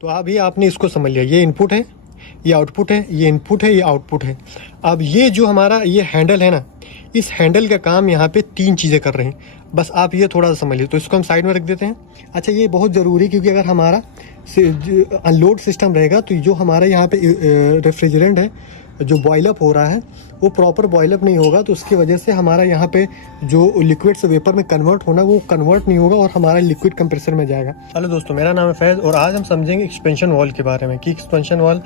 तो अभी आपने इसको समझ लिया, ये इनपुट है, ये आउटपुट है, ये इनपुट है, ये आउटपुट है। अब ये जो हमारा ये हैंडल है ना, इस हैंडल का काम यहाँ पे 3 चीज़ें कर रहे हैं, बस आप ये थोड़ा सा समझ लीजिए। तो इसको हम साइड में रख देते हैं। अच्छा, ये बहुत ज़रूरी, क्योंकि अगर हमारा अनलोड सिस्टम रहेगा तो जो हमारा यहाँ पे रेफ्रिजरेंट है जो बॉयल अप हो रहा है वो प्रॉपर बॉयल अप नहीं होगा, तो उसकी वजह से हमारा यहाँ पे जो लिक्विड से वेपर में कन्वर्ट होना वो कन्वर्ट नहीं होगा और हमारा लिक्विड कंप्रेसर में जाएगा। हेलो दोस्तों, मेरा नाम है फैज़ और आज हम समझेंगे एक्सपेंशन वॉल्व के बारे में कि एक्सपेंशन वॉल्व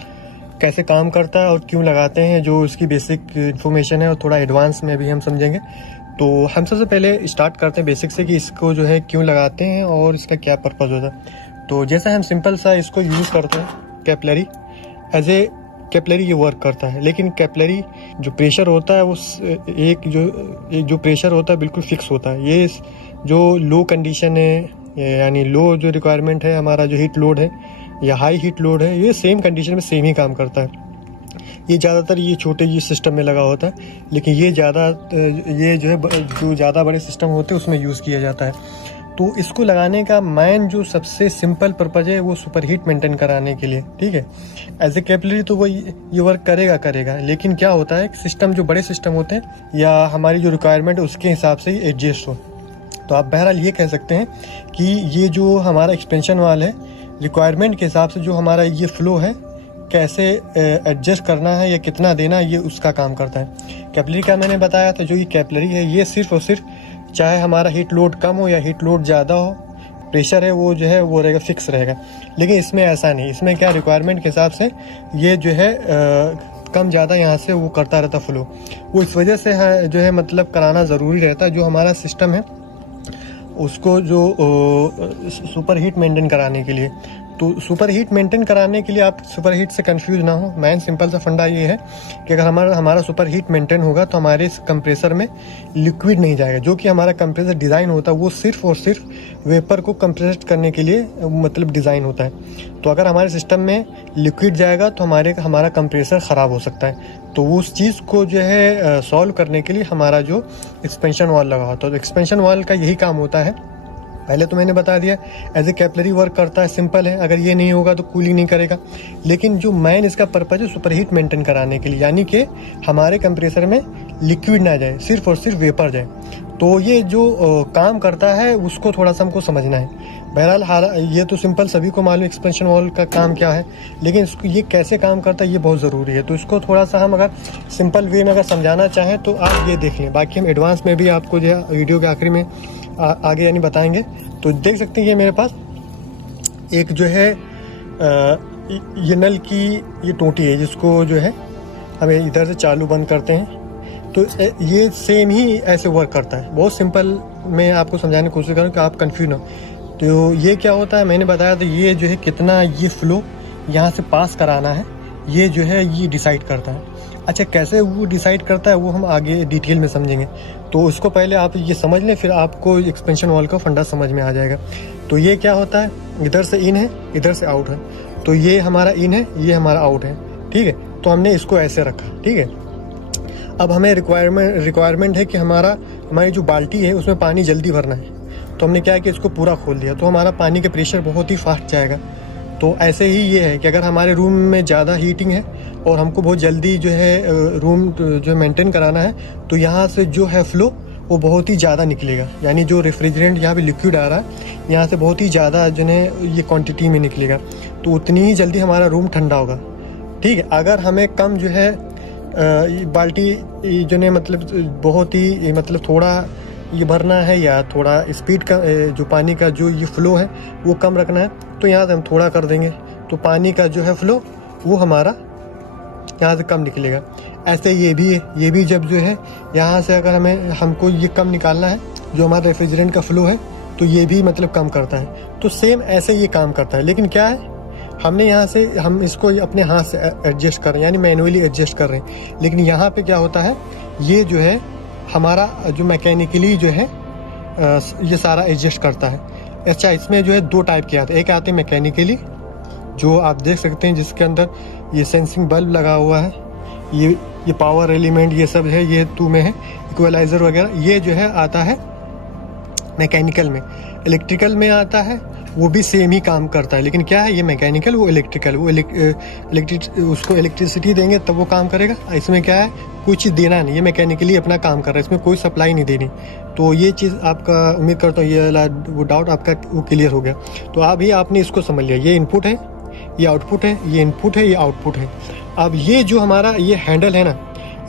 कैसे काम करता है और क्यों लगाते हैं, जो उसकी बेसिक इन्फॉर्मेशन है और थोड़ा एडवांस में भी हम समझेंगे। तो हम सबसे पहले स्टार्ट करते हैं बेसिक से कि इसको जो है क्यों लगाते हैं और इसका क्या पर्पज़ होता है। तो जैसे हम सिंपल सा इसको यूज़ करते हैं, कैपिलरी एज ए कैपिलरी ये वर्क करता है, लेकिन कैपिलरी जो प्रेशर होता है वो एक जो प्रेशर होता है बिल्कुल फिक्स होता है। ये जो लो कंडीशन है, यानी लो जो रिक्वायरमेंट है, हमारा जो हीट लोड है या हाई हीट लोड है, ये सेम कंडीशन में सेम ही काम करता है। ये ज़्यादातर ये छोटे ये सिस्टम में लगा होता है, लेकिन ये जो है जो ज़्यादा बड़े सिस्टम होते हैं उसमें यूज़ किया जाता है। तो इसको लगाने का मेन जो सबसे सिंपल पर्पज़ है वो सुपर हीट मेंटेन कराने के लिए, ठीक है। एज ए कैपिलरी तो वो ये वर्क करेगा, लेकिन क्या होता है सिस्टम जो बड़े सिस्टम होते हैं या हमारी जो रिक्वायरमेंट है उसके हिसाब से ही एडजस्ट हो। तो आप बहरहाल ये कह सकते हैं कि ये जो हमारा एक्सपेंशन वाल है, रिक्वायरमेंट के हिसाब से जो हमारा ये फ्लो है कैसे एडजस्ट करना है या कितना देना, ये उसका काम करता है। कैपिलरी का मैंने बताया था, जो ये कैपिलरी है ये सिर्फ और सिर्फ चाहे हमारा हीट लोड कम हो या हीट लोड ज़्यादा हो, प्रेशर है वो जो है वो रहेगा, फिक्स रहेगा। लेकिन इसमें ऐसा नहीं, इसमें क्या रिक्वायरमेंट के हिसाब से ये जो है कम ज़्यादा यहाँ से वो करता रहता फ्लो। वो इस वजह से है जो है मतलब कराना ज़रूरी रहता है, जो हमारा सिस्टम है उसको जो सुपर हीट मेंटेन कराने के लिए। तो सुपर हीट मेंटेन कराने के लिए आप सुपर हीट से कंफ्यूज ना हो। मेन सिंपल सा फंडा ये है कि अगर हमारा सुपर हीट मेंटेन होगा तो हमारे इस कंप्रेसर में लिक्विड नहीं जाएगा। जो कि हमारा कंप्रेसर डिज़ाइन होता है वो सिर्फ और सिर्फ वेपर को कंप्रेस करने के लिए मतलब डिज़ाइन होता है। तो अगर हमारे सिस्टम में लिक्विड जाएगा तो हमारा कंप्रेसर ख़राब हो सकता है। तो उस चीज़ को जो है सॉल्व करने के लिए हमारा जो एक्सपेंशन वॉल लगा होता है, तो एक्सपेंशन वॉल का यही काम होता है। पहले तो मैंने बता दिया एज ए कैपिलरी वर्क करता है, सिंपल है। अगर ये नहीं होगा तो कूलिंग नहीं करेगा। लेकिन जो मेन इसका पर्पज़ है सुपर हीट मेंटेन कराने के लिए, यानी कि हमारे कंप्रेसर में लिक्विड ना जाए, सिर्फ और सिर्फ वेपर जाए। तो ये जो काम करता है उसको थोड़ा सा हमको समझना है। बहरहाल ये तो सिंपल सभी को मालूम एक्सपेंशन वॉल्व का काम क्या है, लेकिन इसको ये कैसे काम करता है ये बहुत ज़रूरी है। तो इसको थोड़ा सा हम अगर सिंपल वे में अगर समझाना चाहें तो आप ये देख लें। बाकी हम एडवांस में भी आपको जो है वीडियो के आखिरी में आगे यानी बताएंगे। तो देख सकते हैं ये मेरे पास एक जो है ये नल की ये टोटी है, जिसको जो है हमें इधर से चालू बंद करते हैं। तो ये सेम ही ऐसे वर्क करता है। बहुत सिंपल मैं आपको समझाने की कोशिश करूँ कि आप कन्फ्यूज ना। तो ये क्या होता है मैंने बताया था, ये जो है कितना ये फ्लो यहाँ से पास कराना है ये जो है ये डिसाइड करता है। अच्छा, कैसे वो डिसाइड करता है वो हम आगे डिटेल में समझेंगे। तो उसको पहले आप ये समझ लें, फिर आपको एक्सपेंशन वॉल का फंडा समझ में आ जाएगा। तो ये क्या होता है, इधर से इन है, इधर से आउट है। तो ये हमारा इन है, ये हमारा आउट है, ठीक है। तो हमने इसको ऐसे रखा, ठीक है। अब हमें रिक्वायरमेंट है कि हमारी जो बाल्टी है उसमें पानी जल्दी भरना है। तो हमने क्या है कि इसको पूरा खोल दिया, तो हमारा पानी का प्रेशर बहुत ही फास्ट जाएगा। तो ऐसे ही ये है कि अगर हमारे रूम में ज़्यादा हीटिंग है और हमको बहुत जल्दी जो है रूम जो मेंटेन कराना है, तो यहाँ से जो है फ्लो वो बहुत ही ज़्यादा निकलेगा। यानी जो रेफ्रिजरेंट यहाँ पे लिक्विड आ रहा है यहाँ से बहुत ही ज़्यादा जो है ये क्वांटिटी में निकलेगा, तो उतनी ही जल्दी हमारा रूम ठंडा होगा, ठीक है। अगर हमें कम जो है बाल्टी जो है मतलब बहुत ही मतलब थोड़ा ये भरना है या थोड़ा स्पीड का जो पानी का जो ये फ्लो है वो कम रखना है, तो यहाँ से हम थोड़ा कर देंगे तो पानी का जो है फ्लो वो हमारा यहाँ से कम निकलेगा। ऐसे ये भी है, ये भी जब जो है यहाँ से अगर हमको ये कम निकालना है जो हमारा रेफ्रिजरेंट का फ्लो है, तो ये भी मतलब कम करता है। तो सेम ऐसे ये काम करता है। लेकिन क्या है, हमने यहाँ से हम इसको अपने हाथ से एडजस्ट कर रहे हैं, यानी मैनुअली एडजस्ट कर रहे हैं। लेकिन यहाँ पे क्या होता है, ये जो है हमारा जो मैकेनिकली जो है ये सारा एडजस्ट करता है। अच्छा, इसमें जो है 2 टाइप के आते हैं। एक आते हैं मैकेनिकली, जो आप देख सकते हैं जिसके अंदर ये सेंसिंग बल्ब लगा हुआ है, ये पावर एलिमेंट ये सब है, ये 2 में है, इक्वलाइज़र वगैरह। ये जो है आता है मैकेनिकल में। इलेक्ट्रिकल में आता है वो भी सेम ही काम करता है, लेकिन क्या है ये मैकेनिकल, वो इलेक्ट्रिकल, वो उसको इलेक्ट्रिसिटी देंगे तब वो काम करेगा। इसमें क्या है कुछ देना नहीं, ये मैकेनिकली अपना काम कर रहा है, इसमें कोई सप्लाई नहीं देनी। तो ये चीज़ आपका उम्मीद करता हूँ ये वाला वो डाउट आपका वो क्लियर हो गया। तो अभी आपने इसको समझ लिया, ये इनपुट है, ये आउटपुट है, ये इनपुट है, ये आउटपुट है। अब ये जो हमारा ये हैंडल है ना,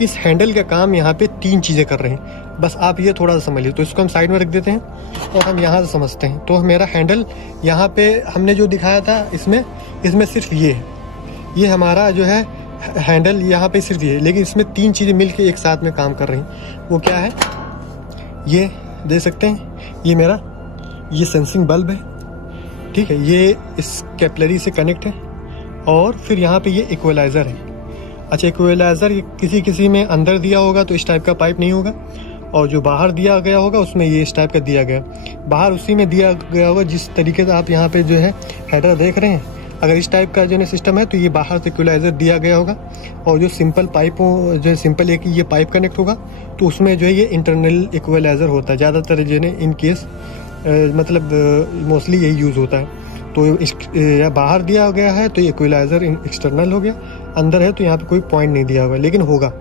इस हैंडल का काम यहाँ पे 3 चीज़ें कर रहे हैं, बस आप ये थोड़ा सा समझ लीजिए। तो इसको हम साइड में रख देते हैं और हम यहाँ से समझते हैं। तो मेरा हैंडल यहाँ पे हमने जो दिखाया था इसमें सिर्फ ये है, ये हमारा जो है हैंडल यहाँ पे सिर्फ ये है, लेकिन इसमें 3 चीज़ें मिलके एक साथ में काम कर रही हैं। वो क्या है, ये देख सकते हैं, ये मेरा ये सेंसिंग बल्ब है, ठीक है, ये इस कैपिलरी से कनेक्ट है। और फिर यहाँ पे ये इक्वलाइज़र है। अच्छा, इक्वलाइज़र किसी में अंदर दिया होगा तो इस टाइप का पाइप नहीं होगा, और जो बाहर दिया गया होगा उसमें ये इस टाइप का दिया गया, बाहर उसी में दिया गया होगा जिस तरीके से आप यहाँ पे जो है हेडर देख रहे हैं। अगर इस टाइप का जो है सिस्टम है तो ये बाहर से इक्वलाइज़र दिया गया होगा, और जो सिंपल पाइप हो, जो सिंपल एक ये पाइप कनेक्ट होगा तो उसमें जो है ये इंटरनल इक्वलाइज़र होता है। ज़्यादातर जो है इन केस मतलब मोस्टली यही यूज़ होता है। तो बाहर दिया गया है तो ये इक्वलाइज़र एक्सटर्नल हो गया, अंदर है तो यहाँ पे कोई पॉइंट नहीं दिया हुआ लेकिन होगा,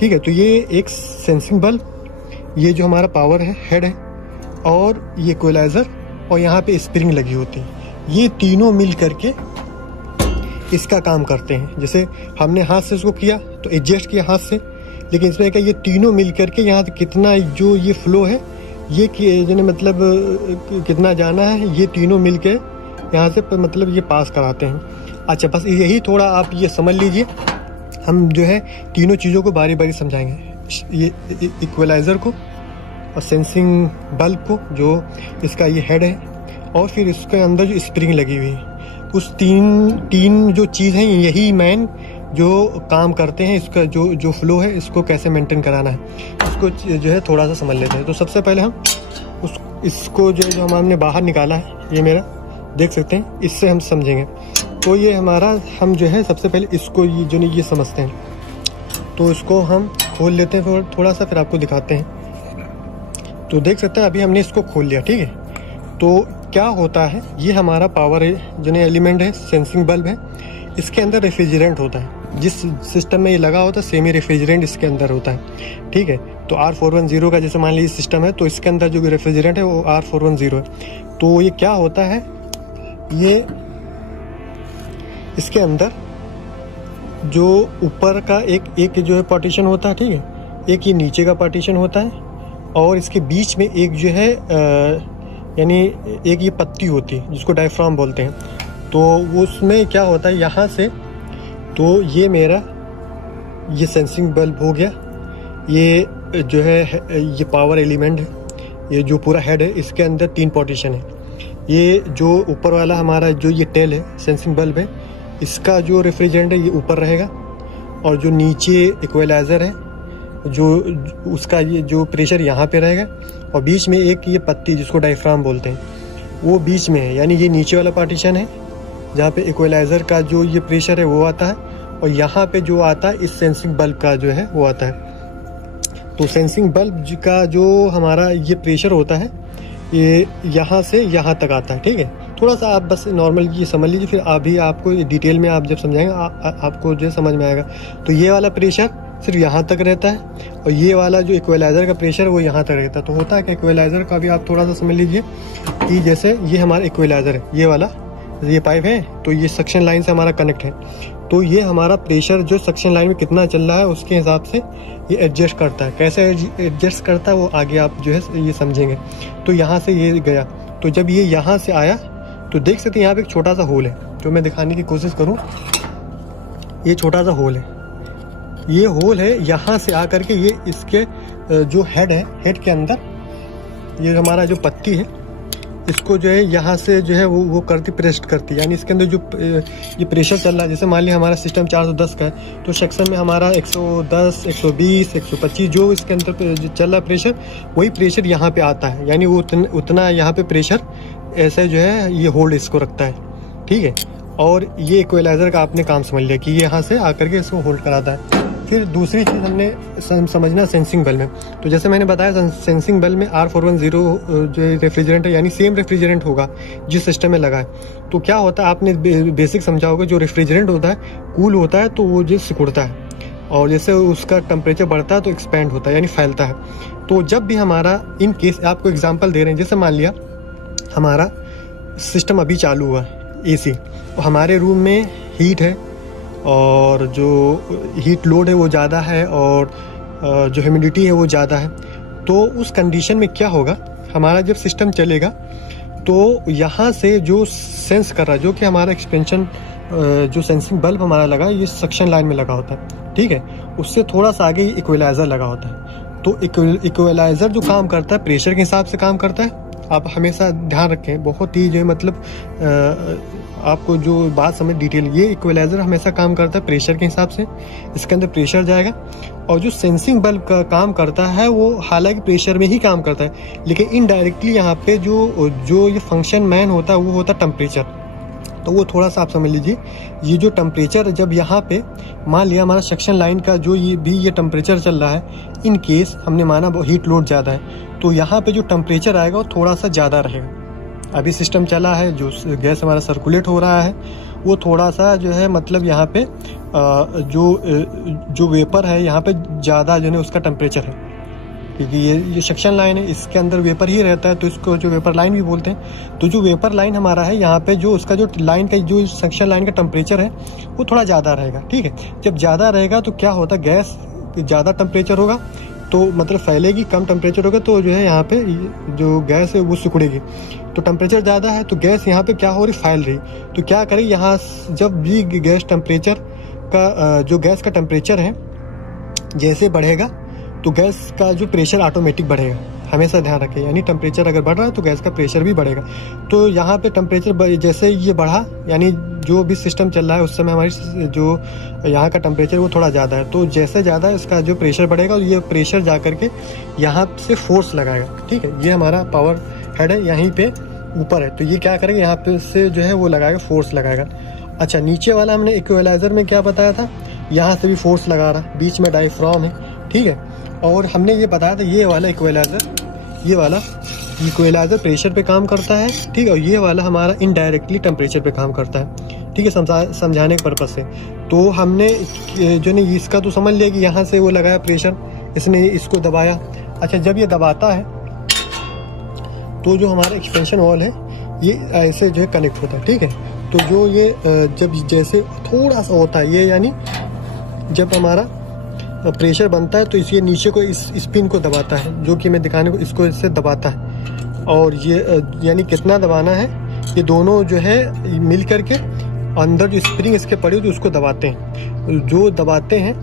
ठीक है। तो ये एक सेंसिंग बल्ब, ये जो हमारा पावर है हेड है, और ये इक्वलाइज़र, और यहाँ पे स्प्रिंग लगी होती है, ये तीनों मिल करके इसका काम करते हैं। जैसे हमने हाथ से इसको किया तो एडजस्ट किया हाथ से, लेकिन इसमें क्या ये तीनों मिल करके यहाँ से कितना जो ये फ्लो है ये जो मतलब कितना जाना है, ये तीनों मिल के यहाँ से मतलब ये पास कराते हैं। अच्छा, बस यही थोड़ा आप ये समझ लीजिए, हम जो है तीनों चीज़ों को बारी बारी समझाएंगे, ये इक्वलाइज़र को और सेंसिंग बल्ब को जो इसका ये हेड है, और फिर इसके अंदर जो स्प्रिंग लगी हुई है, उस तीन जो चीज़ हैं यही मेन जो काम करते हैं। इसका जो फ्लो है इसको कैसे मेंटेन कराना है इसको जो है थोड़ा सा समझ लेते हैं। तो सबसे पहले हम इसको जो हमने बाहर निकाला है, ये मेरा देख सकते हैं, इससे हम समझेंगे। तो ये हमारा हम जो है सबसे पहले इसको ये समझते हैं, तो इसको हम खोल लेते हैं थोड़ा सा, फिर आपको दिखाते हैं। तो देख सकते हैं अभी हमने इसको खोल लिया, ठीक है। तो क्या होता है, ये हमारा पावर जो एलिमेंट है, सेंसिंग बल्ब है, इसके अंदर रेफ्रिजरेंट होता है। जिस सिस्टम में ये लगा होता है सेमी रेफ्रिजरेंट इसके अंदर होता है, ठीक है। तो R410 का जैसे मान लीजिए सिस्टम है, तो इसके अंदर जो रेफ्रिजरेंट है वो R410 है। तो ये क्या होता है, ये इसके अंदर जो ऊपर का एक जो है पार्टीशन होता है, ठीक है, एक ये नीचे का पार्टीशन होता है, और इसके बीच में एक जो है यानी एक ये पत्ती होती है जिसको डायफ्राम बोलते हैं। तो उसमें क्या होता है, यहाँ से तो ये मेरा ये सेंसिंग बल्ब हो गया, ये जो है ये पावर एलिमेंट है, ये जो पूरा हेड है इसके अंदर 3 पार्टीशन है। ये जो ऊपर वाला हमारा जो ये टेल है, सेंसिंग बल्ब है, इसका जो रेफ्रिजरेंट है ये ऊपर रहेगा, और जो नीचे इक्वलाइज़र है जो उसका ये जो प्रेशर यहाँ पे रहेगा, और बीच में एक ये पत्ती जिसको डायफ्राम बोलते हैं वो बीच में है, यानी ये नीचे वाला पार्टीशन है जहाँ पे इक्वलाइज़र का जो ये प्रेशर है वो आता है, और यहाँ पे जो आता है इस सेंसिंग बल्ब का जो है वो आता है। तो सेंसिंग बल्ब का जो हमारा ये प्रेशर होता है ये यहाँ से यहाँ तक आता है, ठीक है। थोड़ा सा आप बस नॉर्मल ये समझ लीजिए, फिर अभी आपको डिटेल में आप जब समझाएंगे आपको जो समझ में आएगा। तो ये वाला प्रेशर सिर्फ यहाँ तक रहता है, और ये वाला जो इक्वलाइज़र का प्रेशर वो यहाँ तक रहता है। तो होता है कि इक्वलाइज़र का भी आप थोड़ा सा समझ लीजिए कि जैसे ये हमारा इक्वलाइज़र है, ये वाला ये पाइप है, तो ये सक्शन लाइन से हमारा कनेक्ट है। तो ये हमारा प्रेशर जो सक्शन लाइन में कितना चल रहा है उसके हिसाब से ये एडजस्ट करता है। कैसे एडजस्ट करता है वो आगे आप जो है ये समझेंगे। तो यहाँ से ये गया, तो जब ये यहाँ से आया तो देख सकते हैं यहाँ पे एक छोटा सा होल है, जो मैं दिखाने की कोशिश करूँ, ये छोटा सा होल है, ये होल है यहाँ से आकर के ये इसके जो हेड है, हेड के अंदर ये हमारा जो पत्ती है इसको जो है यहाँ से जो है वो करती प्रेस्ड करती है, यानी इसके अंदर जो ये प्रेशर चल रहा है, जैसे मान लिया हमारा सिस्टम 410 का है तो सेक्शन में हमारा 110, 120, 125 जो इसके अंदर चल रहा है प्रेशर, वही प्रेशर यहाँ पे आता है, यानी वो उतना यहाँ पे प्रेशर ऐसे जो है ये होल्ड इसको रखता है, ठीक है। और ये इक्वलाइज़र का आपने काम समझ लिया कि ये यहाँ से आकर के इसको होल्ड कराता है। फिर दूसरी चीज़ हमने समझना सेंसिंग बल्ब में। तो जैसे मैंने बताया सेंसिंग बल्ब में R410 जो रेफ्रिजरेंट है, यानी सेम रेफ्रिजरेंट होगा जिस सिस्टम में लगा है। तो क्या होता है, आपने बेसिक समझा होगा, जो रेफ्रिजरेंट होता है कूल होता है तो वो जो सिकुड़ता है, और जैसे उसका टेम्परेचर बढ़ता है तो एक्सपेंड होता है यानी फैलता है। तो जब भी हमारा, इन केस आपको एग्जांपल दे रहे हैं, जैसे मान लिया हमारा सिस्टम अभी चालू हुआ है एसी, तो हमारे रूम में हीट है और जो हीट लोड है वो ज़्यादा है और जो ह्यूमिडिटी है वो ज़्यादा है। तो उस कंडीशन में क्या होगा, हमारा जब सिस्टम चलेगा तो यहाँ से जो सेंस कर रहा है, जो कि हमारा एक्सपेंशन जो सेंसिंग बल्ब हमारा लगा ये सक्शन लाइन में लगा होता है, ठीक है, उससे थोड़ा सा आगे इक्वलाइज़र लगा होता है। तो इक्वलाइज़र जो काम करता है प्रेशर के हिसाब से काम करता है। आप हमेशा ध्यान रखें, बहुत ही जो है मतलब आपको जो बात समझ डिटेल, ये इक्वलाइज़र हमेशा काम करता है प्रेशर के हिसाब से, इसके अंदर प्रेशर जाएगा। और जो सेंसिंग बल्ब का काम करता है वो हालांकि प्रेशर में ही काम करता है, लेकिन इनडायरेक्टली यहाँ पे जो ये फंक्शन मैन होता है वो होता है टेम्परेचर। तो वो थोड़ा सा आप समझ लीजिए, ये जो टेम्परेचर जब यहाँ पे मान लिया हमारा सक्शन लाइन का जो ये टेम्परेचर चल रहा है, इन केस हमने माना हीट लोड ज़्यादा है तो यहाँ पे जो टेम्परेचर आएगा वो थोड़ा सा ज़्यादा रहेगा। अभी सिस्टम चला है, जो गैस हमारा सर्कुलेट हो रहा है वो थोड़ा सा जो है मतलब यहाँ पे जो वेपर है यहाँ पे ज़्यादा जो है उसका टेम्परेचर है, क्योंकि ये सक्शन लाइन है, इसके अंदर वेपर ही रहता है तो इसको जो वेपर लाइन भी बोलते हैं। तो जो वेपर लाइन हमारा है यहाँ पे जो उसका जो लाइन का जो सक्शन लाइन का टेम्परेचर है वो थोड़ा ज़्यादा रहेगा, ठीक है। जब ज़्यादा रहेगा तो क्या होता है, गैस ज़्यादा टेम्परेचर होगा तो मतलब फैलेगी, कम टेम्परेचर होगा तो जो है यहाँ पे जो गैस है वो सिकुड़ेगी। तो टेम्परेचर ज़्यादा है तो गैस यहाँ पे क्या हो रही, फैल रही। तो क्या करें, यहाँ जब भी गैस टेम्परेचर का जो गैस का टेम्परेचर है जैसे बढ़ेगा तो गैस का जो प्रेशर ऑटोमेटिक बढ़ेगा, हमेशा ध्यान रखें। यानी टेम्परेचर अगर बढ़ रहा है तो गैस का प्रेशर भी बढ़ेगा। तो यहाँ पे टेम्परेचर जैसे ये बढ़ा, यानी जो भी सिस्टम चल रहा है उस समय हमारी जो यहाँ का टेम्परेचर वो थोड़ा ज़्यादा है, तो जैसे ज़्यादा इसका जो प्रेशर बढ़ेगा और ये प्रेशर जा करके यहाँ से फोर्स लगाएगा, ठीक है। ये हमारा पावर हेड है, यहीं पे ऊपर है, तो ये क्या करेगा, यहाँ पे से जो है वो लगाएगा, फोर्स लगाएगा। अच्छा, नीचे वाला हमने इक्वलाइज़र में क्या बताया था, यहाँ से भी फोर्स लगा रहा, बीच में डायफ्राम है, ठीक है। और हमने ये बताया था ये वाला इक्वलाइज़र प्रेशर पे काम करता है, ठीक है, और ये वाला हमारा इनडायरेक्टली टेम्परेचर पे काम करता है, ठीक है, समझाने के पर्पज़ से। तो हमने जो ने इसका तो समझ लिया कि यहाँ से वो लगाया प्रेशर, इसने इसको दबाया। अच्छा, जब ये दबाता है तो जो हमारा एक्सपेंशन वॉल है ये ऐसे जो है कनेक्ट होता है, ठीक है। तो जो ये जब जैसे थोड़ा सा होता है ये, यानी जब हमारा प्रेशर बनता है तो इसे नीचे को इस पिन को दबाता है, जो कि मैं दिखाने को इसको इससे दबाता है। और ये यानी कितना दबाना है, ये दोनों जो है मिल करके अंदर जो स्प्रिंग इसके पड़ी होती है उसको दबाते हैं। जो दबाते हैं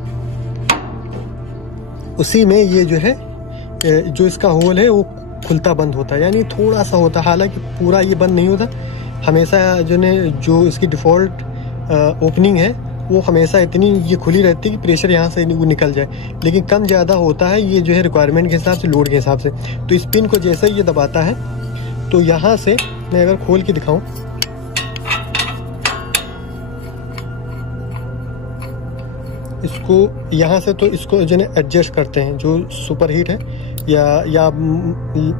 उसी में ये जो है जो इसका होल है वो खुलता बंद होता है, यानी थोड़ा सा होता है, हालांकि पूरा ये बंद नहीं होता। हमेशा जो इसकी डिफ़ॉल्ट ओपनिंग है वो हमेशा इतनी ये खुली रहती है कि प्रेशर यहाँ से वो निकल जाए, लेकिन कम ज़्यादा होता है ये जो है रिक्वायरमेंट के हिसाब से, लोड के हिसाब से। तो इस पिन को जैसे ये दबाता है तो यहाँ से मैं अगर खोल के दिखाऊं, इसको यहाँ से, तो इसको जो है एडजस्ट करते हैं, जो सुपर हीट है या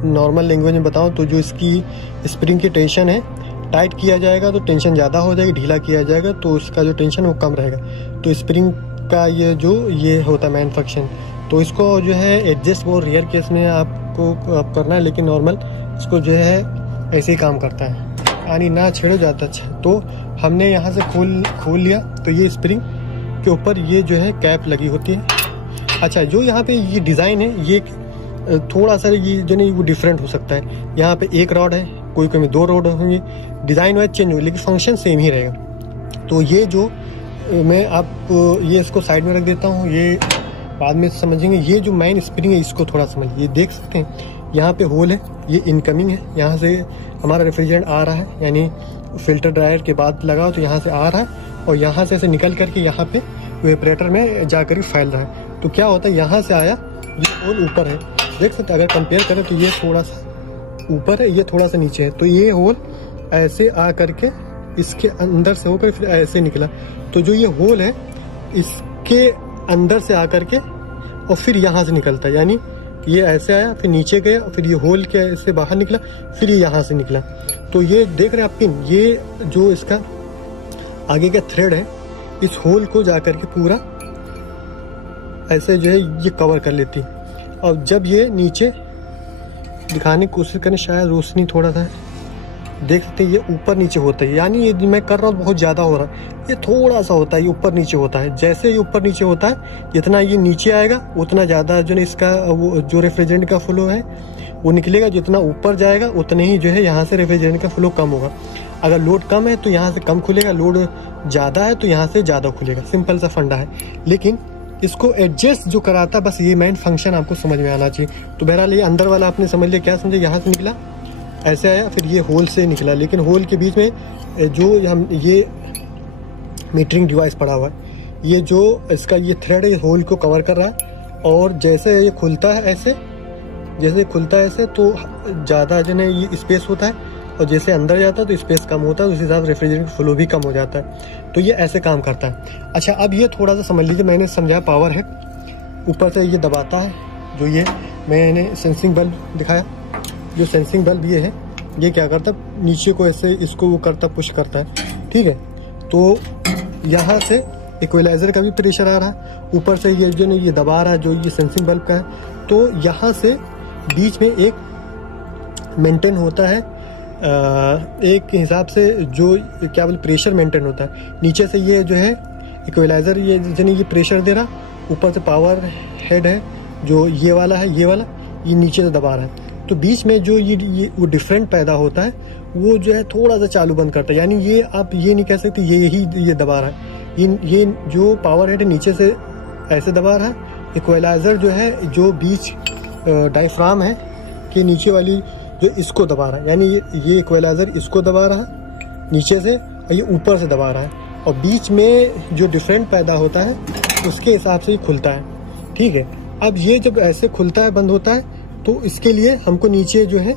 नॉर्मल लैंग्वेज में बताऊं तो जो इसकी स्प्रिंग की टेंशन है, टाइट किया जाएगा तो टेंशन ज़्यादा हो जाएगी, ढीला किया जाएगा तो उसका जो टेंशन वो कम रहेगा। तो स्प्रिंग का ये होता है मैन फंक्शन। तो इसको जो है एडजस्ट वो रियर केस में आपको करना है, लेकिन नॉर्मल इसको जो है ऐसे ही काम करता है, यानी ना छेड़ो जाता। अच्छा, तो हमने यहाँ से खोल लिया तो ये स्प्रिंग के ऊपर ये जो है कैप लगी होती है। अच्छा, जो यहाँ पे ये डिज़ाइन है ये थोड़ा सा ये जो नहीं वो डिफरेंट हो सकता है, यहाँ पे एक रॉड है, कोई में 2 रॉड होंगे, डिज़ाइन वाइज चेंज होगी, लेकिन फंक्शन सेम ही रहेगा। तो ये जो मैं आपको ये इसको साइड में रख देता हूँ, ये बाद में समझेंगे। ये जो मेन स्प्रिंग है इसको थोड़ा समझिए, ये देख सकते हैं यहाँ पे होल है, ये इनकमिंग है, यहाँ से हमारा रेफ्रिजरेंट आ रहा है, यानी फिल्टर ड्रायर के बाद लगाओ तो यहाँ से आ रहा है और यहाँ से ऐसे निकल करके यहाँ पे वेपरेटर में जाकर ही फैल रहा है। तो क्या होता है, यहाँ से आया, ये होल ऊपर है, देख सकते हैं। अगर कंपेयर करें तो ये थोड़ा सा ऊपर है, ये थोड़ा सा नीचे है। तो ये होल ऐसे आ करके इसके अंदर से होकर फिर ऐसे निकला। तो जो ये होल है इसके अंदर से आकर के और फिर यहाँ से निकलता है, यानी ये ऐसे आया, फिर नीचे गया, फिर ये होल के ऐसे बाहर निकला, फिर ये यहाँ से निकला। तो ये देख रहे हैं आप पिन, ये जो इसका आगे का थ्रेड है इस होल को जा कर के पूरा ऐसे जो है ये कवर कर लेती। और जब ये नीचे दिखाने की कोशिश करें, शायद रोशनी थोड़ा सा देख सकते हैं, ये ऊपर नीचे होता है, यानी ये मैं कर रहा हूँ बहुत ज़्यादा हो रहा है, ये थोड़ा सा होता है, ये ऊपर नीचे होता है। जैसे ये ऊपर नीचे होता है, जितना ये नीचे आएगा उतना ज़्यादा जो है इसका वो जो रेफ्रिजरेंट का फ्लो है वो निकलेगा, जितना ऊपर जाएगा उतने ही जो है यहाँ से रेफ्रिजरेंट का फ्लो कम होगा। अगर लोड कम है तो यहाँ से कम खुलेगा, लोड ज़्यादा है तो यहाँ से ज़्यादा खुलेगा। सिंपल सा फंडा है, लेकिन इसको एडजस्ट जो कराता बस ये मेन फंक्शन आपको समझ में आना चाहिए। तो बहरहाल ये अंदर वाला आपने समझ लिया, क्या समझे, यहाँ से निकला ऐसे आया, फिर ये होल से निकला, लेकिन होल के बीच में जो हम ये मीटरिंग डिवाइस पड़ा हुआ है, ये जो इसका ये थ्रेड है होल को कवर कर रहा है। और जैसे ये खुलता है ऐसे, जैसे खुलता है ऐसे तो ज़्यादा जो है ये स्पेस होता है, और जैसे अंदर जाता है तो स्पेस कम होता है, उस हिसाब से रेफ्रिजरेटर फ्लो भी कम हो जाता है। तो ये ऐसे काम करता है। अच्छा, अब ये थोड़ा सा समझ लीजिए, मैंने समझाया पावर है, ऊपर से ये दबाता है, जो ये मैंने सेंसिंग बल्ब दिखाया, जो सेंसिंग बल्ब ये है, ये क्या करता है नीचे को ऐसे इसको वो करता पुश करता है, ठीक है। तो यहाँ से इक्वलाइज़र का भी प्रेशर आ रहा है, ऊपर से ये जो ये दबा रहा है जो ये सेंसिंग बल्ब का है। तो यहाँ से बीच में एक मेंटेन होता है, एक हिसाब से जो क्या बोले प्रेशर मेंटेन होता है। नीचे से ये जो है इक्वलाइज़र ये यानी ये प्रेशर दे रहा, ऊपर से पावर हेड है जो ये वाला है, ये वाला ये नीचे से दबा रहा है। तो बीच में जो ये वो डिफरेंट पैदा होता है, वो जो है थोड़ा सा चालू बंद करता है। यानी ये आप ये नहीं कह सकते ये दबा रहा है, ये जो पावर हेड है नीचे से ऐसे दबा रहा है। इक्वलाइज़र जो है जो बीच डायफ्राम है कि नीचे वाली जो इसको दबा रहा है, यानी ये इक्वलाइज़र इसको दबा रहा है नीचे से, और ये ऊपर से दबा रहा है, और बीच में जो डिफरेंट पैदा होता है उसके हिसाब से ये खुलता है, ठीक है। अब ये जब ऐसे खुलता है बंद होता है, तो इसके लिए हमको नीचे जो है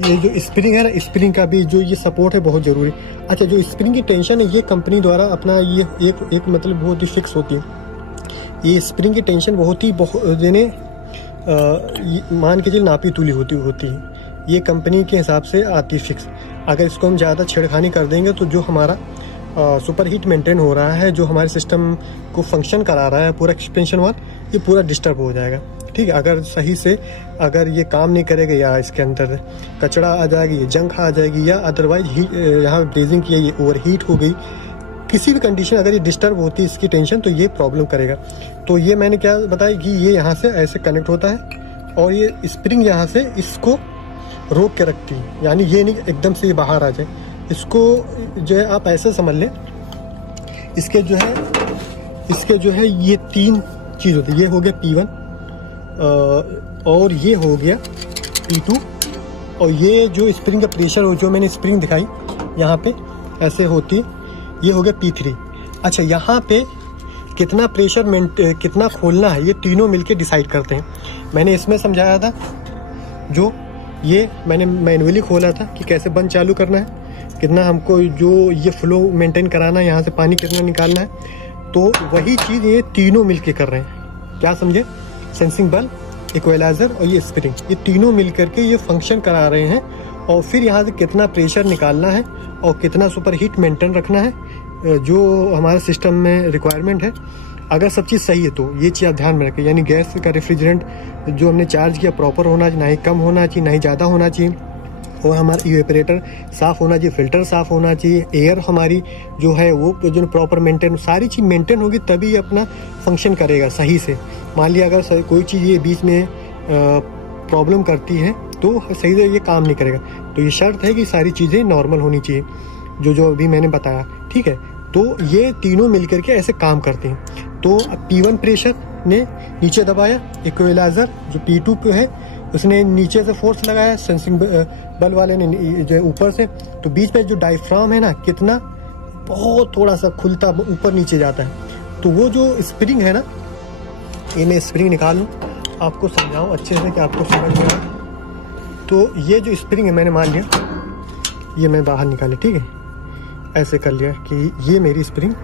ये जो स्प्रिंग है ना, स्प्रिंग का भी जो ये सपोर्ट है बहुत ज़रूरी। अच्छा, जो स्प्रिंग की टेंशन है ये कंपनी द्वारा अपना ये एक मतलब बहुत ही फिक्स होती है। ये स्प्रिंग की टेंशन बहुत यानी मान के चलिए नापी तुली होती है, ये कंपनी के हिसाब से आती है फिक्स। अगर इसको हम ज़्यादा छेड़खानी कर देंगे तो जो हमारा सुपर हीट मेंटेन हो रहा है, जो हमारे सिस्टम को फंक्शन करा रहा है पूरा एक्सपेंशन वाल, ये पूरा डिस्टर्ब हो जाएगा, ठीक है। अगर सही से अगर ये काम नहीं करेगा, या इसके अंदर कचरा आ जाएगी, ये जंग आ जाएगी, या अदरवाइज हीट यहाँ ब्रेजिंग की ये ओवर हीट हो गई, किसी भी कंडीशन अगर ये डिस्टर्ब होती है इसकी टेंशन, तो ये प्रॉब्लम करेगा। तो ये मैंने क्या बताया कि ये यहाँ से ऐसे कनेक्ट होता है, और ये स्प्रिंग यहाँ से इसको रोक के रखती है, यानी ये नहीं एकदम से ये बाहर आ जाए। इसको जो है आप ऐसे समझ लें, इसके जो है ये तीन चीज़ होती है। ये हो गया P1, और ये हो गया P2, और ये जो स्प्रिंग का प्रेशर हो जो मैंने स्प्रिंग दिखाई यहाँ पे ऐसे होती है, ये हो गया P3। अच्छा, यहाँ पे कितना प्रेशर कितना खोलना है ये तीनों मिलके डिसाइड करते हैं। मैंने इसमें समझाया था, जो ये मैंने मैनुअली खोला था कि कैसे बंद चालू करना है, कितना हमको जो ये फ्लो मेंटेन कराना है, यहाँ से पानी कितना निकालना है। तो वही चीज़ ये तीनों मिलके कर रहे हैं, क्या समझे, सेंसिंग बल्ब, इक्वलाइज़र और ये स्प्रिंग, ये तीनों मिल करके ये फंक्शन करा रहे हैं। और फिर यहाँ से कितना प्रेशर निकालना है और कितना सुपर हीट मेंटेन रखना है, जो हमारे सिस्टम में रिक्वायरमेंट है। अगर सब चीज़ सही है तो ये चीज़ आप ध्यान में रखें, यानी गैस का रेफ्रिजरेंट जो हमने चार्ज किया प्रॉपर होना चाहिए, ना ही कम होना चाहिए ना ही ज़्यादा होना चाहिए, और हमारा इवेपोरेटर साफ़ होना चाहिए, फिल्टर साफ़ होना चाहिए, एयर हमारी जो है वो जो प्रॉपर मेंटेन, सारी चीज़ मेंटेन होगी तभी अपना फंक्शन करेगा सही से। मान लिया अगर कोई चीज़ ये बीच में प्रॉब्लम करती है तो सही से ये काम नहीं करेगा। तो ये शर्त है कि सारी चीज़ें नॉर्मल होनी चाहिए, जो अभी मैंने बताया, ठीक है। तो ये तीनों मिलकर के ऐसे काम करते हैं। तो P1 प्रेशर ने नीचे दबाया, इक्वलाइज़र जो P2 पे है उसने नीचे से फोर्स लगाया, सेंसिंग बल्ब वाले ने जो ऊपर से। तो बीच में जो डायफ्राम है ना, कितना बहुत थोड़ा सा खुलता ऊपर नीचे जाता है। तो वो जो स्प्रिंग है ना, ये मैं स्प्रिंग निकाल लूँ आपको समझाऊँ अच्छे से कि आपको समझ में आए। तो ये जो स्प्रिंग है मैंने मान लिया, ये मैं बाहर निकाले, ठीक है, ऐसे कर लिया कि ये मेरी स्प्रिंग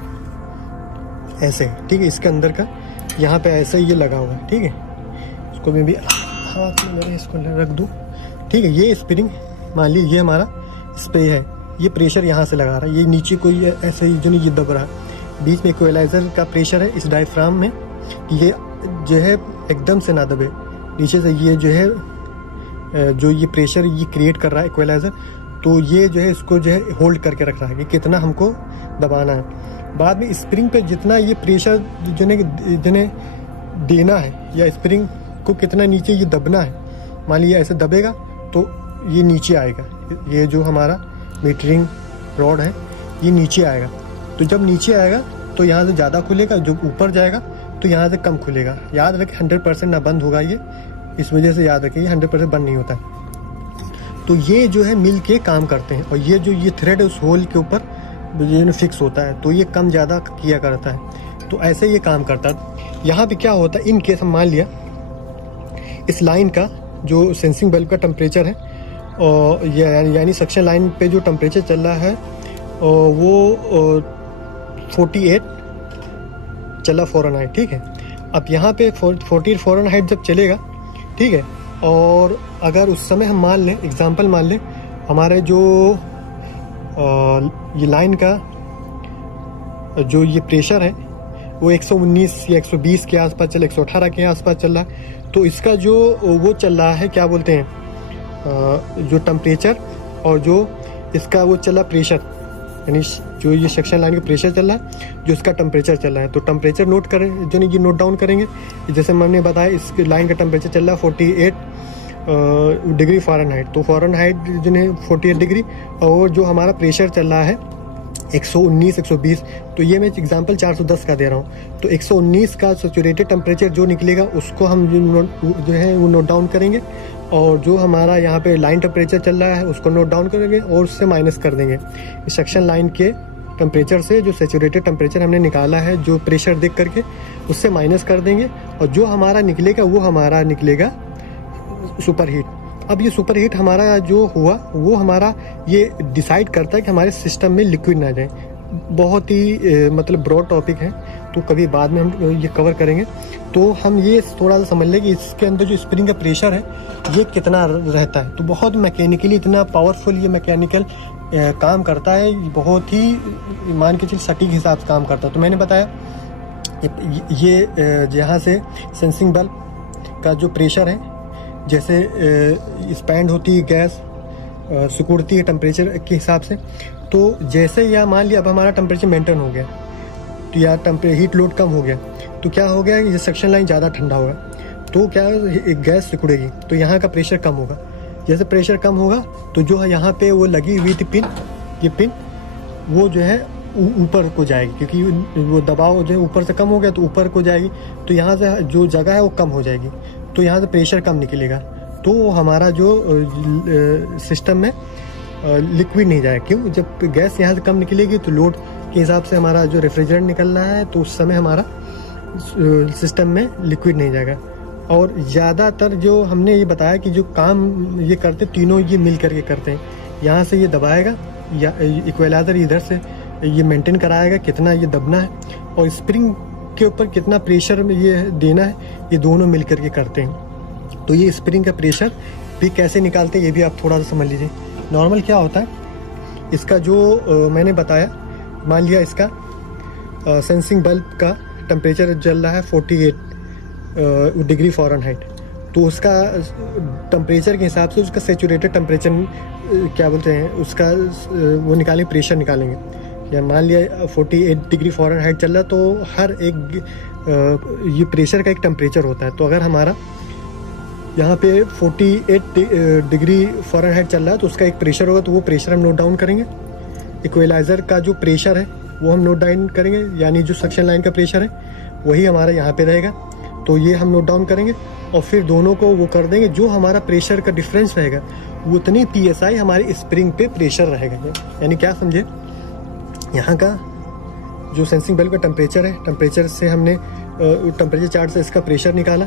ऐसे, ठीक है। इसके अंदर का यहाँ पे ऐसे ही ये लगा हुआ है, ठीक है। इसको मैं भी हाथ में मेरे इसको रख दूँ, ठीक है। ये स्प्रिंग मान लीजिए ये हमारा स्प्रे है, ये प्रेशर यहाँ से लगा रहा है, ये नीचे कोई ऐसे ही जो नहीं ये दब रहा है। बीच में इक्वलाइज़र का प्रेशर है इस डायफ्राम में, ये जो है एकदम से ना दबे। नीचे से ये जो है जो ये प्रेशर ये क्रिएट कर रहा है इक्वलाइज़र, तो ये जो है इसको जो है होल्ड करके रख रहा है कि कितना हमको दबाना है। बाद में स्प्रिंग पे जितना ये प्रेशर जिन्हें देना है या स्प्रिंग को कितना नीचे ये दबना है, मान लीजिए ऐसे दबेगा तो ये नीचे आएगा। ये जो हमारा मीटरिंग रॉड है ये नीचे आएगा, तो जब नीचे आएगा तो यहाँ से ज़्यादा खुलेगा, जो ऊपर जाएगा तो यहाँ से कम खुलेगा। याद रखें 100% ना बंद होगा ये, इस वजह से याद रखें ये 100% बंद नहीं होता है। तो ये जो है मिल के काम करते हैं, और ये जो ये थ्रेड है उस होल के ऊपर जो फिक्स होता है, तो ये कम ज़्यादा किया करता है। तो ऐसे ये काम करता है। यहाँ पे क्या होता है, इन केस हम मान लिया इस लाइन का जो सेंसिंग बल्ब का टेम्परेचर है, और यानी सक्शन लाइन पे जो टेम्परेचर चल रहा है वो 48 चला फ़ारेनहाइट, ठीक है। अब यहाँ पे 48 फ़ारेनहाइट जब चलेगा, ठीक है, और अगर उस समय हम मान लें, एग्जांपल मान लें हमारे जो ये लाइन का जो ये प्रेशर है वो 119 या 120 के आसपास चल, 118 के आसपास चल रहा है, तो इसका जो वो चल रहा है क्या बोलते हैं जो टेम्परेचर और जो इसका वो चला प्रेशर, यानी जो ये सेक्शन लाइन का प्रेशर चल रहा है, जो इसका टेम्परेचर चल रहा है, तो टेम्परेचर नोट करें, जो नहीं ये नोट डाउन करेंगे। जैसे मैंने बताया इस लाइन का टेम्परेचर चल रहा है 48 डिग्री फ़ारेनहाइट, तो फ़ारेनहाइट जो है 48 डिग्री, और जो हमारा प्रेशर चल रहा है 119 120, तो ये मैं एग्जांपल 410 का दे रहा हूँ। तो 119 का सैचुरेटेड टेम्परेचर जो निकलेगा उसको हम जो है वो नोट डाउन करेंगे, और जो हमारा यहाँ पे लाइन टेम्परेचर चल रहा है उसको नोट डाउन करेंगे और उससे माइनस कर देंगे। इस सेक्शन लाइन के टेम्परेचर से जो सैचुरेटेड टेम्परेचर हमने निकाला है जो प्रेशर देख करके, उससे माइनस कर देंगे, और जो हमारा निकलेगा वो हमारा निकलेगा सुपर हीट। अब ये सुपर हीट हमारा जो हुआ वो हमारा ये डिसाइड करता है कि हमारे सिस्टम में लिक्विड ना जाए। बहुत ही मतलब ब्रॉड टॉपिक है, तो कभी बाद में हम ये कवर करेंगे। तो हम ये थोड़ा सा समझ लें कि इसके अंदर जो स्प्रिंग का प्रेशर है ये कितना रहता है। तो बहुत मैकेनिकली इतना पावरफुल ये मैकेनिकल काम करता है, बहुत ही मान के चलिए सटीक हिसाब से काम करता है। तो मैंने बताया ये जहाँ से सेंसिंग बल्ब का जो प्रेशर है, जैसे एक्सपैंड होती है गैस, सिकुड़ती है टेम्परेचर के हिसाब से, तो जैसे या मान लिया अब हमारा टेम्परेचर मेंटेन हो गया, तो या हीट लोड कम हो गया, तो क्या हो गया ये सेक्शन लाइन ज़्यादा ठंडा होगा, तो क्या एक गैस सिकुड़ेगी, तो यहाँ का प्रेशर कम होगा। जैसे प्रेशर कम होगा तो जो है यहाँ पे वो लगी हुई थी पिन, ये पिन वो जो है ऊपर को जाएगी, क्योंकि वो दबाव जो है ऊपर से कम हो गया तो ऊपर को जाएगी, तो यहाँ से जो जगह है वो कम हो जाएगी, तो यहाँ से प्रेशर कम निकलेगा, तो हमारा जो सिस्टम में लिक्विड नहीं जाएगा। क्यों? जब गैस यहाँ से कम निकलेगी तो लोड के हिसाब से हमारा जो रेफ्रिजरेंट निकल रहा है, तो उस समय हमारा सिस्टम में लिक्विड नहीं जाएगा। और ज़्यादातर जो हमने ये बताया कि जो काम ये करते तीनों ये मिल करके करते हैं, यहाँ से ये दबाएगा या इक्वलाइज़र इधर से ये मेंटेन कराएगा कितना ये दबना है, और स्प्रिंग के ऊपर कितना प्रेशर में ये देना है, ये दोनों मिल करके करते हैं। तो ये स्प्रिंग का प्रेशर भी कैसे निकालते हैं ये भी आप थोड़ा सा समझ लीजिए। नॉर्मल क्या होता है, इसका जो मैंने बताया, मान लिया इसका सेंसिंग बल्ब का टेम्परेचर चल रहा है 48 डिग्री फ़ारेनहाइट, तो उसका टेम्परेचर के हिसाब से उसका सैचुरेटेड टेम्परेचर क्या बोलते हैं उसका वो निकालेंगे, प्रेशर निकालेंगे। या मान लिया 48 डिग्री फ़ारेनहाइट चल रहा है, तो हर एक ये प्रेशर का एक टेम्परेचर होता है। तो अगर हमारा यहाँ पे 48 डिग्री फ़ारेनहाइट चल रहा है तो उसका एक प्रेशर होगा, तो वो प्रेशर हम नोट डाउन करेंगे। इक्वलाइज़र का जो प्रेशर है वो हम नोट डाउन करेंगे, यानी जो सक्शन लाइन का प्रेशर है वही हमारा यहाँ पे रहेगा, तो ये हम नोट डाउन करेंगे, और फिर दोनों को वो कर देंगे। जो हमारा प्रेशर का डिफरेंस रहेगा उतनी PSI हमारे स्प्रिंग पे प्रेशर रहेगा। यानी क्या समझे, यहाँ का जो सेंसिंग बल्ब का टेम्परेचर है, टेम्परेचर से हमने टेम्परेचर चार्ट से इसका प्रेशर निकाला,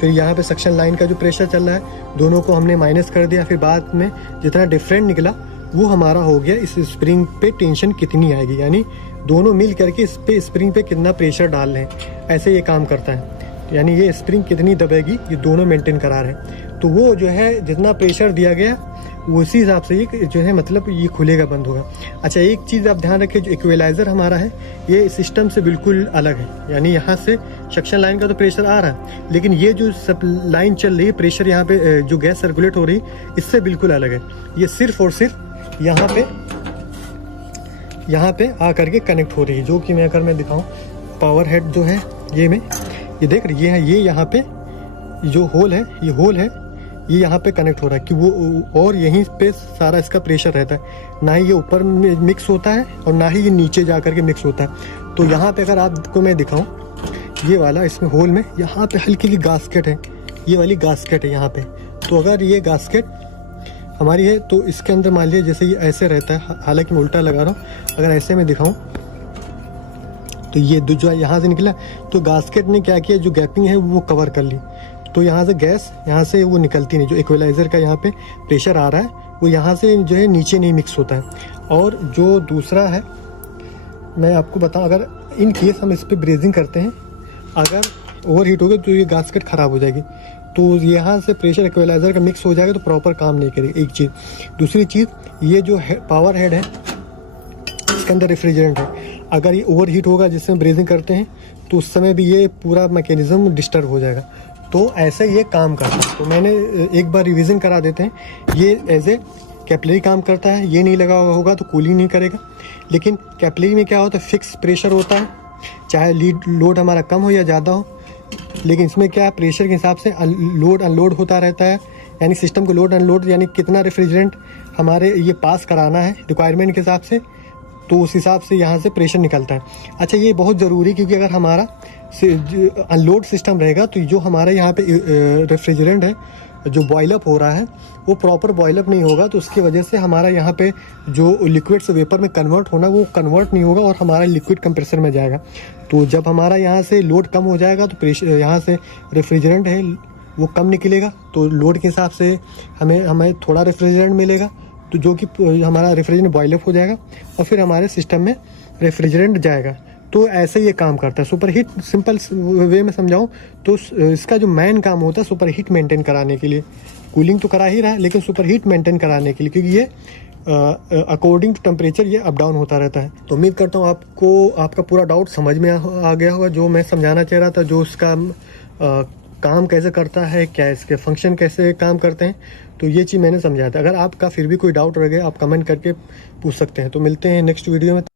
फिर यहाँ पे सक्शन लाइन का जो प्रेशर चल रहा है दोनों को हमने माइनस कर दिया, फिर बाद में जितना डिफरेंट निकला वो हमारा हो गया इस स्प्रिंग पे टेंशन कितनी आएगी, यानी दोनों मिल करके इस पे स्प्रिंग पे कितना प्रेशर डाल रहे हैं, ऐसे ये काम करता है। यानी ये स्प्रिंग कितनी दबेगी, ये दोनों मेंटेन करा रहे हैं। तो वो जो है जितना प्रेशर दिया गया उसी हिसाब से ये जो है मतलब ये खुलेगा बंद होगा। अच्छा, एक चीज़ आप ध्यान रखें, जो इक्वलाइज़र हमारा है ये सिस्टम से बिल्कुल अलग है। यानी यहाँ से सक्शन लाइन का तो प्रेशर आ रहा है, लेकिन ये जो सब लाइन चल रही है प्रेशर यहाँ पे जो गैस सर्कुलेट हो रही है इससे बिल्कुल अलग है। ये सिर्फ और सिर्फ यहाँ पे आ करके कनेक्ट हो रही है, जो कि मैं अगर मैं दिखाऊँ, पावर हेड जो है ये देख रही है, ये यहाँ पे जो होल है ये यहाँ पे कनेक्ट हो रहा है कि वो, और यहीं पे सारा इसका प्रेशर रहता है। ना ही ये ऊपर में मिक्स होता है और ना ही ये नीचे जा करके मिक्स होता है। तो यहाँ पे अगर आपको मैं दिखाऊं, ये वाला इसमें होल में यहाँ पे हल्की सी गास्केट है, ये वाली गास्केट है यहाँ पे। तो अगर ये गास्केट हमारी है तो इसके अंदर मान लीजिए जैसे ये ऐसे रहता है, हालांकि मैं उल्टा लगा रहा हूँ, अगर ऐसे में दिखाऊँ तो ये जो यहाँ से निकला, तो गास्केट ने क्या किया, जो गैपिंग है वो कवर कर ली। तो यहाँ से गैस यहाँ से वो निकलती नहीं, जो इक्वलाइज़र का यहाँ पे प्रेशर आ रहा है वो यहाँ से जो है नीचे नहीं मिक्स होता है। और जो दूसरा है मैं आपको बताऊँ, अगर इन केस हम इस पर ब्रेजिंग करते हैं, अगर ओवर हीट हो गया तो ये गास्केट ख़राब हो जाएगी। तो यहाँ से प्रेशर इक्वलाइज़र का मिक्स हो जाएगा तो प्रॉपर काम नहीं करेगी, एक चीज़। दूसरी चीज़, ये जो पावर हेड है इसके अंदर रेफ्रिजरेंट है, अगर ये ओवर हीट होगा जिसमें ब्रेजिंग करते हैं तो उस समय भी ये पूरा मैकेनिज़्म डिस्टर्ब हो जाएगा। तो ऐसे ये काम करता है। तो मैंने एक बार रिवीजन करा देते हैं। ये एज ए कैपिलरी काम करता है, ये नहीं लगा हुआ होगा तो कूलिंग नहीं करेगा। लेकिन कैपिलरी में क्या होता है, फिक्स प्रेशर होता है, चाहे लोड हमारा कम हो या ज़्यादा हो। लेकिन इसमें क्या है, प्रेशर के हिसाब से लोड अनलोड होता रहता है, यानी सिस्टम को लोड अनलोड यानी कितना रेफ्रिजरेंट हमारे ये पास कराना है रिक्वायरमेंट के हिसाब से, तो उस हिसाब से यहाँ से प्रेशर निकलता है। अच्छा, ये बहुत ज़रूरी, क्योंकि अगर हमारा अनलोड सिस्टम रहेगा तो जो हमारा यहाँ पे रेफ्रिजरेंट है जो बॉयल अप हो रहा है वो प्रॉपर बॉयल अप नहीं होगा, तो उसकी वजह से हमारा यहाँ पे जो लिक्विड से वेपर में कन्वर्ट होना वो कन्वर्ट नहीं होगा और हमारा लिक्विड कंप्रेसर में जाएगा। तो जब हमारा यहाँ से लोड कम हो जाएगा तो प्रेशर यहाँ से रेफ्रिजरेंट है वो कम निकलेगा, तो लोड के हिसाब से हमें थोड़ा रेफ्रिजरेंट मिलेगा, तो जो कि हमारा रेफ्रिजरेंट बॉयल अप हो जाएगा और फिर हमारे सिस्टम में रेफ्रिजरेंट जाएगा। तो ऐसे ये काम करता है। सुपर हीट, सिंपल वे में समझाऊं तो इसका जो मेन काम होता है सुपर हीट मेंटेन कराने के लिए। कूलिंग तो करा ही रहा है, लेकिन सुपर हीट मेंटेन कराने के लिए, क्योंकि ये अकॉर्डिंग टू टेम्परेचर ये अप डाउन होता रहता है। तो उम्मीद करता हूँ आपको आपका पूरा डाउट समझ में आ गया होगा, जो मैं समझाना चाह रहा था, जो इसका काम कैसे करता है, क्या इसके फंक्शन कैसे काम करते हैं, तो ये चीज़ मैंने समझाया था। अगर आपका फिर भी कोई डाउट रह गया आप कमेंट करके पूछ सकते हैं। तो मिलते हैं नेक्स्ट वीडियो में।